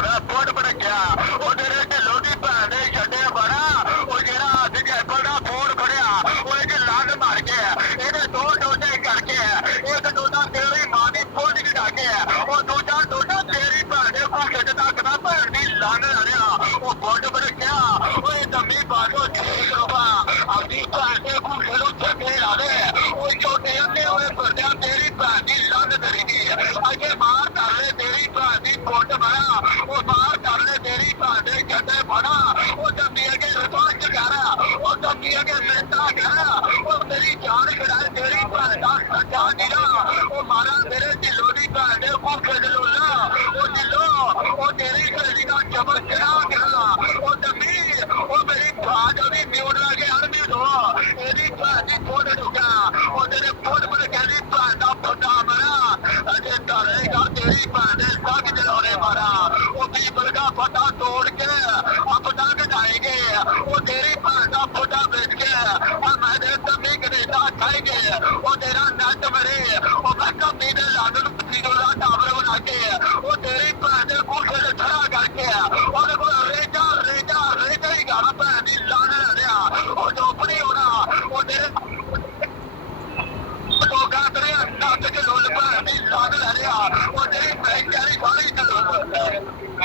ਭਾਵੇਂ ਫੁੱਟ ਭੜਕਿਆ ਉਹ ਤੇਰੇ ਢਿੱਲੋਂ ਦੀ ਭੈਣ ਨੇ ਛੱਡੇ ਬੜਾ ਉਹ ਜਿਹੜਾ ਅੱਜ ਜੈਪਲ ਦਾ ਫੋਨ ਫੜਿਆ ਉਹ ਇਹਦੇ ਲੰਗ ਮਾਰ ਕੇ ਇਹਦੇ ਦੋ ਟੋਟੇ ਕਰਕੇ ਇੱਕ ਟੋਟਾ ਤੇਰੀ ਮਾਂ ਦੀ ਫੁੱਟ ਕਢਾ ਕੇ ਉਹ ਦੂਜਾ ਟੋਟਾ ਤੇਰੀ ਭੈਣ ਦੇ ਭੁੱਖੇ ਤੇ ਤੱਕਦਾ ਭੈਣ ਦੀ ਲੰਗ ਲੜਿਆ ਉਹ ਫੁੱਟ ਭੜਕਿਆ ਉਹ ਇਹ ਦੰਮੀ ਬਾਜੋ ਠੀਕ ਰੋਬਾ ਆਪਣੀ ਭੈਣ ਦੇ ਭੁੱਖੇ ਨੂੰ ਚੱਕੇ ਲਾ ਦੇ ਉਹ ਛੋਟੇ ਅੰਨੇ ਹੋਏ ਫਿਰਦਿਆਂ ਤੇਰੀ ਭੈਣ ਦੀ ਲੰਗ ਧਰੀ ਅਜੇ ਮਾਰ ਕਰ ਲੈ ਤੇਰੀ ਭੈਣ ਦੀ ਫੁੱਟ ਬਣਾ ਉਹ ਮਾਰ ਕਰ ਲੈ ਤੇਰੀ ਭੈਣ ਦੇ ਛੱਡੇ ਬਣਾ ਉਹ ਦੰਮੀ ਅਗੇ ਰਤਵਾਜ ਕਰ ਉਹ ਦੰਮੀ ਅਗੇ ਮਿੰਟਾ ਕਰ ਉਹ ਮੇਰੀ ਜਾਨ ਖੜਾ ਤੇਰੀ ਭੈਣ ਦਾ ਸੱਚਾ ਜਿਹੜਾ ਉਹ ਮਾਰਾ ਤੇਰੇ ਢਿੱਲੋਂ ਦੀ ਭੈਣ ਦੇ ਭੁੱਖੇ ਢਿੱਲੋਂ ਉਹ ਢਿੱਲੋਂ ਉਹ ਤੇਰੀ ਗਲੀ ਦਾ ਜਬਰ ਚੜਾ ਗਿਆ ਉਹ ਦੰਮੀ ਉਹ ਮੇਰੀ ਬਾਜ ਉਹਦੀ ਮਿਊਟ ਲਾ ਕੇ ਅਰਮੀ ਦੋ ਇਹਦੀ ਭੈਣ ਦੀ ਫੁੱਟ ਢੁੱਕਾ ਉਹ ਤੇਰੇ ਫੁੱਟ ਪਰ ਕਹਿੰਦੀ ਭੈਣ ਦਾ ਫੁੱਟਾ ਮਰਾ ਅਜੇ ਧਰੇਗਾ ਤੇਰੀ ਭੈਣ ਦੇ ਸੱਗ ਜਲੋਰੇ ਮਾਰਾ ਉਹ ਬੀਬਲ ਦਾ ਫੱਟਾ ਤੋੜ ਕੇ ਆਪਣਾ ਕਢਾਏਗੇ ਉਹ ਤੇਰੀ ਭੈਣ ਦਾ ਫੁੱਟਾ ਵੇਚ ਕੇ ਮੈਂ ਦੇ ਦੰਮੀ ਕਨੇਡਾ ਖਾਏਗੇ